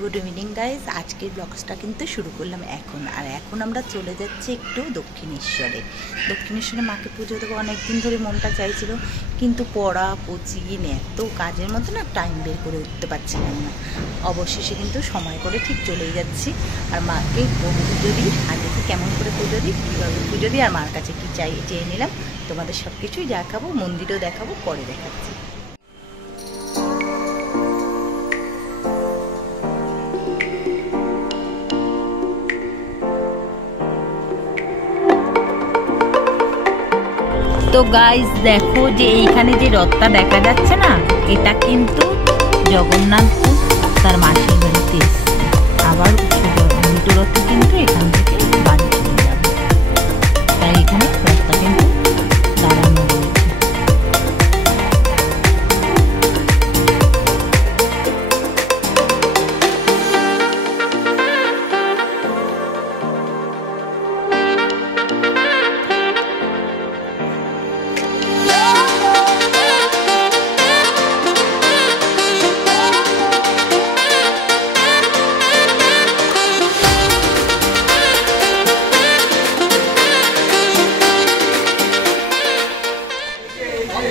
Good evening guys, আজকের ব্লগসটা কিন্তু শুরু করলাম এখন আমরা চলে যাচ্ছি একটু দক্ষিণেশ্বরে মাকে পুজো দেবো। অনেকদিন ধরে মনটা চাইছিল, কিন্তু পড়া কোচিং এত কাজের মধ্যে না টাইম বের করে উঠতে পারছিলাম না। অবশেষে কিন্তু সময় করে ঠিক চলেই যাচ্ছি। আর মাকে পুজো দিই, আর দেখি কেমন করে পুজো দিই, কীভাবে পুজো দিই, আর মার কাছে কী চেয়ে নিলাম। তোমাদের সব কিছুই দেখাবো, মন্দিরও দেখাবো, পরে দেখাচ্ছি। তো গাইজ দেখো যে এইখানে যে রথটা দেখা যাচ্ছে না, এটা কিন্তু জগন্নাথ তার মাসির বাড়িতে এসছে। আবার দুটো রথ কিন্তু এখান থেকে বাড়ি চলে যাবে, তাই এখানে রথটা কিন্তু দাঁড়ানো রয়েছে।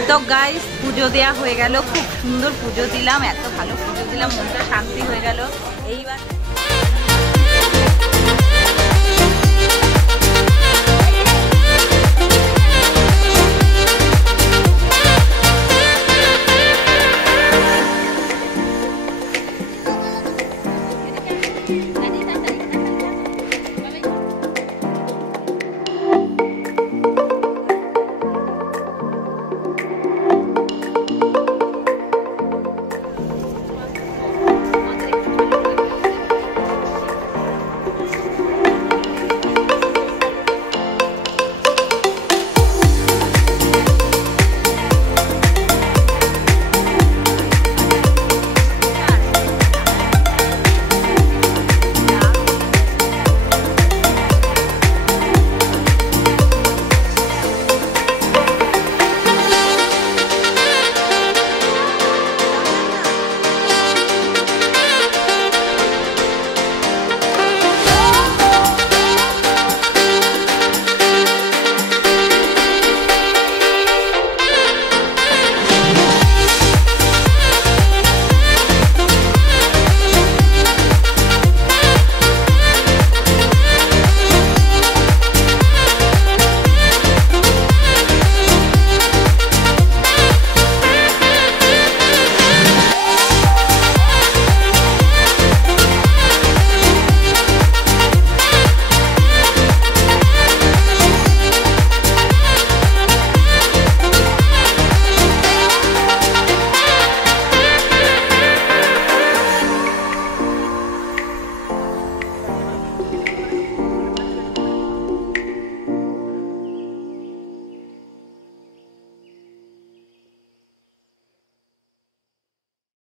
তো গাইস পুজো দেওয়া হয়ে গেল, খুব সুন্দর পুজো দিলাম, এত ভালো পুজো দিলাম, মনটা শান্তি হয়ে গেল। এইবার